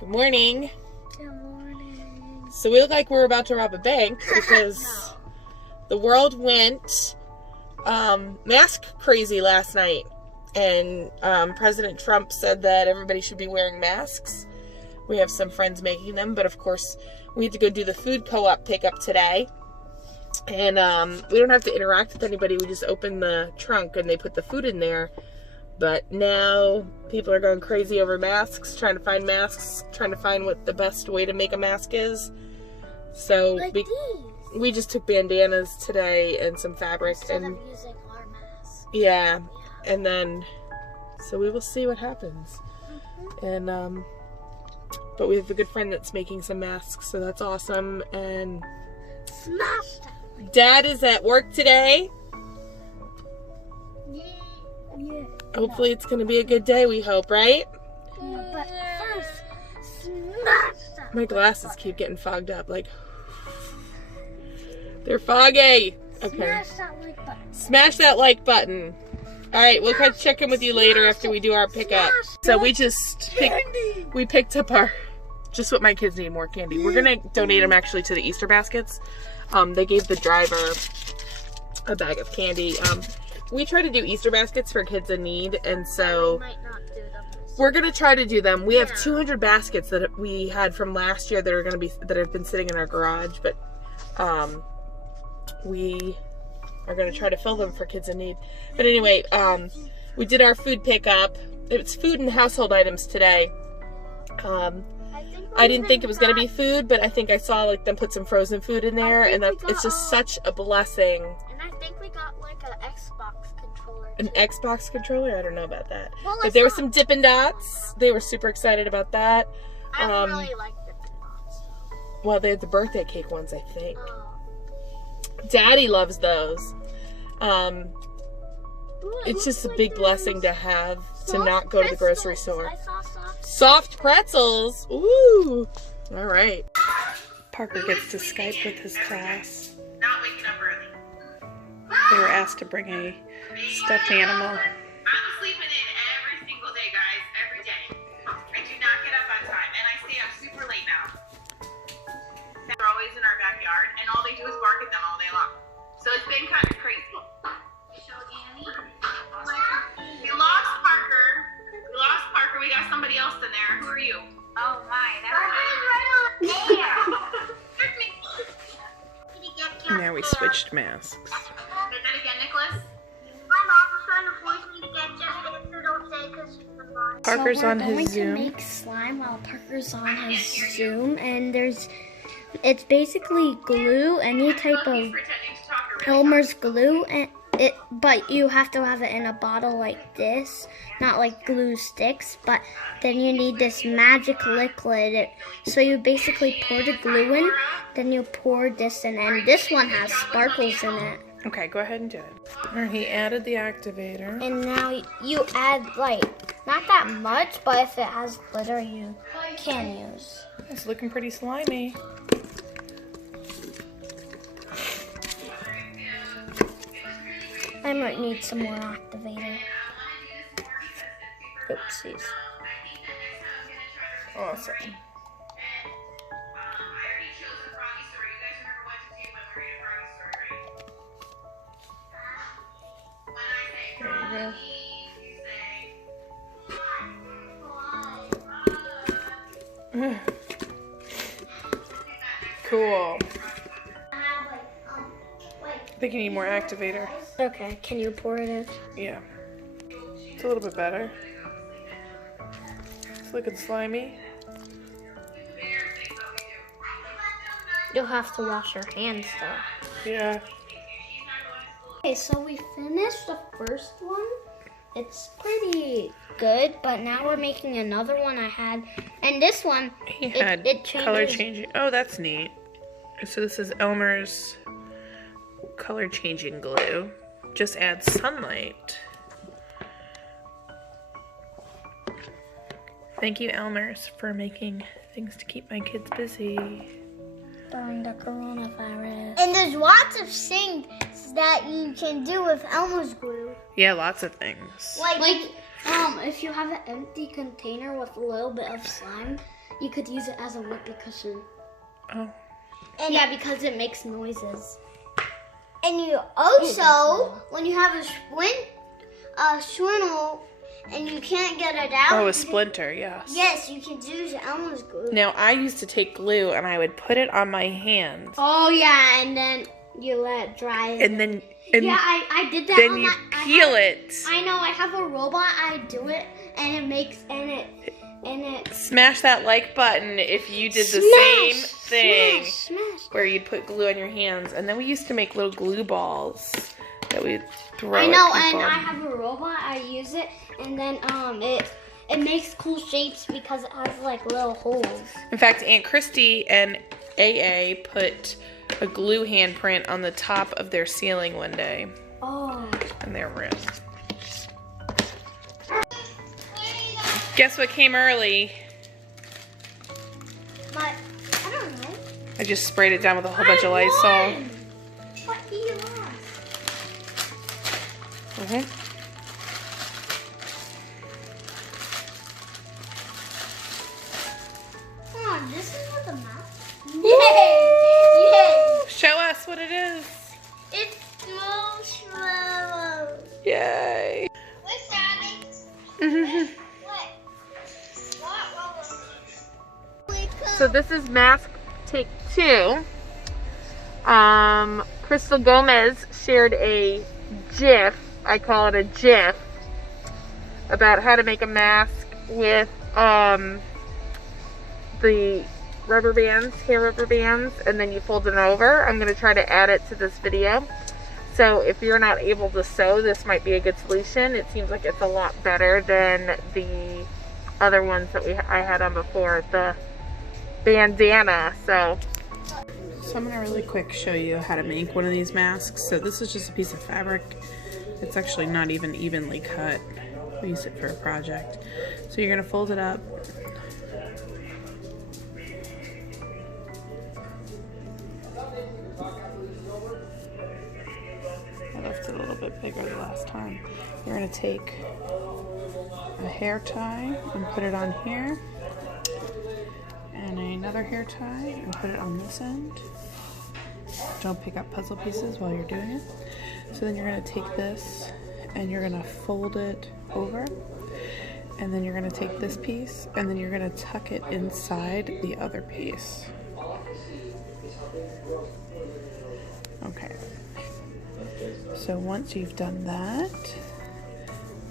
Good morning. Good morning. So we look like we're about to rob a bank because the world went mask crazy last night. And President Trump said that everybody should be wearing masks. We have some friends making them, but of course we had to go do the food co-op pickup today. And we don't have to interact with anybody. We just open the trunk and they put the food in there. But now people are going crazy over masks, trying to find masks, trying to find what the best way to make a mask is. So Like we just took bandanas today and some fabric. instead and of using our mask. yeah, and then so we will see what happens. And but we have a good friend that's making some masks, so that's awesome. And Smash that. Dad is at work today. Yeah. Hopefully it's going to be a good day, we hope, right? But first, smash that. My glasses keep getting fogged up, like they're foggy. Okay. Smash that like button. Smash that like button. All right, we'll catch check in with you later after we do our pickup. So we just picked up our just what my kids need, more candy. We're gonna donate them actually to the Easter baskets. They gave the driver a bag of candy. We try to do Easter baskets for kids in need, and so Might not do them this we're gonna try to do them. We have 200 baskets that we had from last year that have been sitting in our garage, but we are gonna try to fill them for kids in need. But anyway, we did our food pickup. It's food and household items today. I didn't think it was gonna be food, but I think I saw like them put some frozen food in there, and it's just such a blessing. And I think we got like an Xbox controller. An Xbox controller? I don't know about that. Well, But there were some Dippin' Dots. They were super excited about that. I don't really like Dippin' Dots. Well, they had the birthday cake ones, I think. Oh. Daddy loves those. Ooh, it It's looks just a like big there's blessing to have to soft not go to the grocery pretzels. store. I saw soft. Soft pretzels. Ooh. All right. Parker gets to Skype with his class. Not waking up early. They were asked to bring a stuffed animal. I'm sleeping in every single day, guys. Every day. I do not get up on time, and I stay up super late now. They're always in our backyard, and all they do is bark at them all day long. So it's been kind of crazy. So Annie, we lost Parker. We got somebody else in there. Who are you? Oh my, that's Now we switched masks. Say that again, Nicholas. My mom was trying to force me to get just so don't say because she's the boss. Parker's on his We're going Zoom. to make slime while Parker's on his Zoom, and it's basically glue, any type of Pretending to talk or really Elmer's glue, but you have to have it in a bottle like this, not like glue sticks. But then you need this magic liquid. So you basically pour the glue in, then you pour this in, and this one has sparkles in it. Okay, go ahead and do it. All right, he added the activator. And now you add like not that much, but if it has glitter, you can use. It's looking pretty slimy. I might need some more activator. Oopsies. Awesome. There you go. Cool. I think you need more activator. Okay, can you pour it in? Yeah. It's a little bit better. It's looking slimy. You'll have to wash your hands though. Yeah. Okay, so we finished the first one. It's pretty good, but now we're making another one I had. And this one, He had it changes. color changing. Oh, that's neat. So this is Elmer's color changing glue. Just add sunlight. Thank you, Elmer's, for making things to keep my kids busy. during the coronavirus. And there's lots of things that you can do with Elmer's glue. Yeah, lots of things. Like, if you have an empty container with a little bit of slime, you could use it as a whoopee cushion. Oh. And yeah, because it makes noises. And you also, when you have a swindle and you can't get it out. Oh, a splinter, yes. Yes, you can use Elmer's glue. Now, I used to take glue and I would put it on my hands. Oh yeah, and then you let it dry. And then yeah, I did that. then on you peel it. I know. I have a robot. I do it, and it makes and it. Smash that like button if you did the same thing. Smash. Where you'd put glue on your hands, and then we used to make little glue balls that we'd throw. I know, at people. and I have a robot. I use it, and then it makes cool shapes because it has like little holes. In fact, Aunt Christy and AA put a glue handprint on the top of their ceiling one day. Oh. On their room. Guess what came early? I don't know. I just sprayed it down with a whole bunch of Lysol. What he lost? Come on, this is what the map. Yay! Show us what it is. It's marshmallows. Yay. What's that? So this is mask take 2. Crystal Gomez shared a GIF, I call it a GIF, about how to make a mask with the rubber bands, hair rubber bands, and then you fold it over. I'm going to try to add it to this video. So if you're not able to sew, this might be a good solution. It seems like it's a lot better than the other ones that I had on before, the bandana. So I'm going to really quick show you how to make one of these masks. So this is just a piece of fabric. It's actually not even evenly cut. We used it for a project. So you're going to fold it up. I left it a little bit bigger the last time. You're going to take a hair tie and put it on here. And another hair tie and put it on this end. Don't pick up puzzle pieces while you're doing it. So then you're going to take this and you're going to fold it over. And then you're going to take this piece and then you're going to tuck it inside the other piece. Okay. So once you've done that,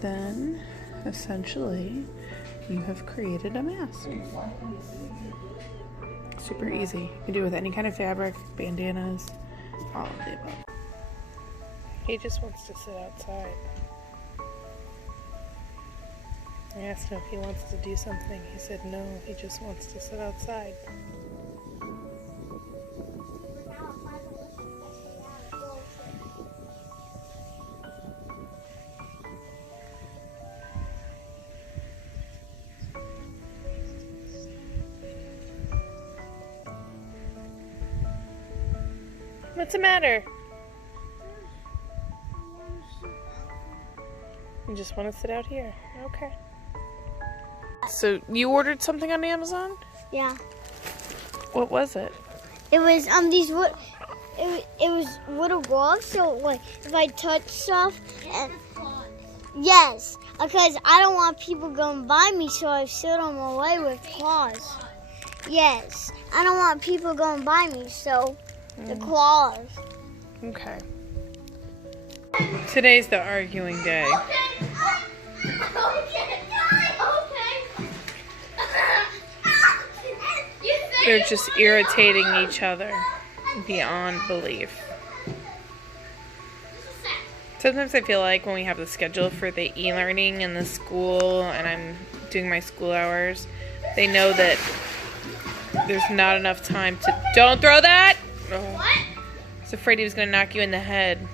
then essentially you have created a mask. Super easy. You can do it with any kind of fabric, bandanas, all of the above. He just wants to sit outside. I asked him if he wants to do something. He said no, he just wants to sit outside. What's the matter? You just want to sit out here. Okay. So you ordered something on Amazon? Yeah. What was it? It was these wood. It was wooden gloves. So like if I touch stuff and yes, because I don't want people going by me, so I sealed them away with claws. Yes, I don't want people going by me, so the claws. Okay. Today's the arguing day. They're just irritating each other beyond belief. Sometimes I feel like when we have the schedule for the e-learning in the school and I'm doing my school hours, they know that there's not enough time to... Don't throw that! Oh. I was afraid he was going to knock you in the head.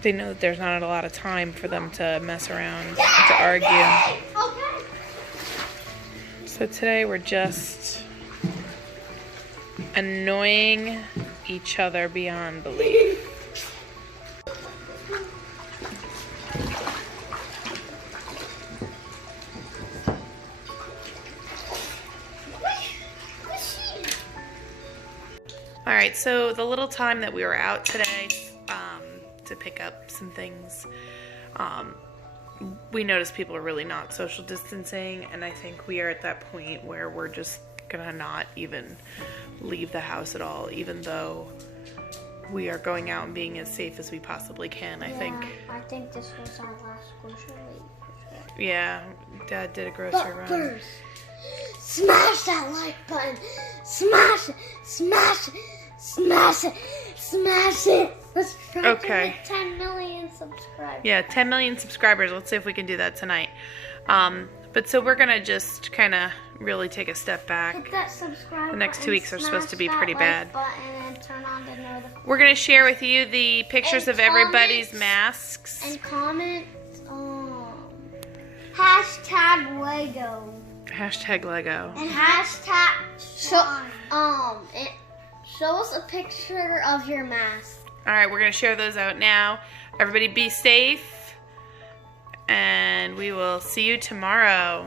They know that there's not a lot of time for them to mess around and to argue. So today we're just annoying each other beyond belief. so the little time that we were out today to pick up some things, we noticed people are really not social distancing, and I think we are at that point where we're just gonna not even leave the house at all, even though we are going out and being as safe as we possibly can. I think this was our last grocery. Yeah, Dad did a grocery run. First, smash that like button. Smash it. Smash it. Smash it. Smash it. Let's try to get 10 million subscribers. Yeah, 10 million subscribers. Let's see if we can do that tonight. But so we're gonna just kind of really take a step back. Hit that subscribe The next 2 weeks are supposed to be pretty bad. bad. And turn on the notifications. We're gonna share with you the pictures of everybody's masks. And comment. Hashtag Lego. Hashtag Lego. And hashtag show us a picture of your mask. All right, we're gonna share those out now. Everybody be safe, and we will see you tomorrow.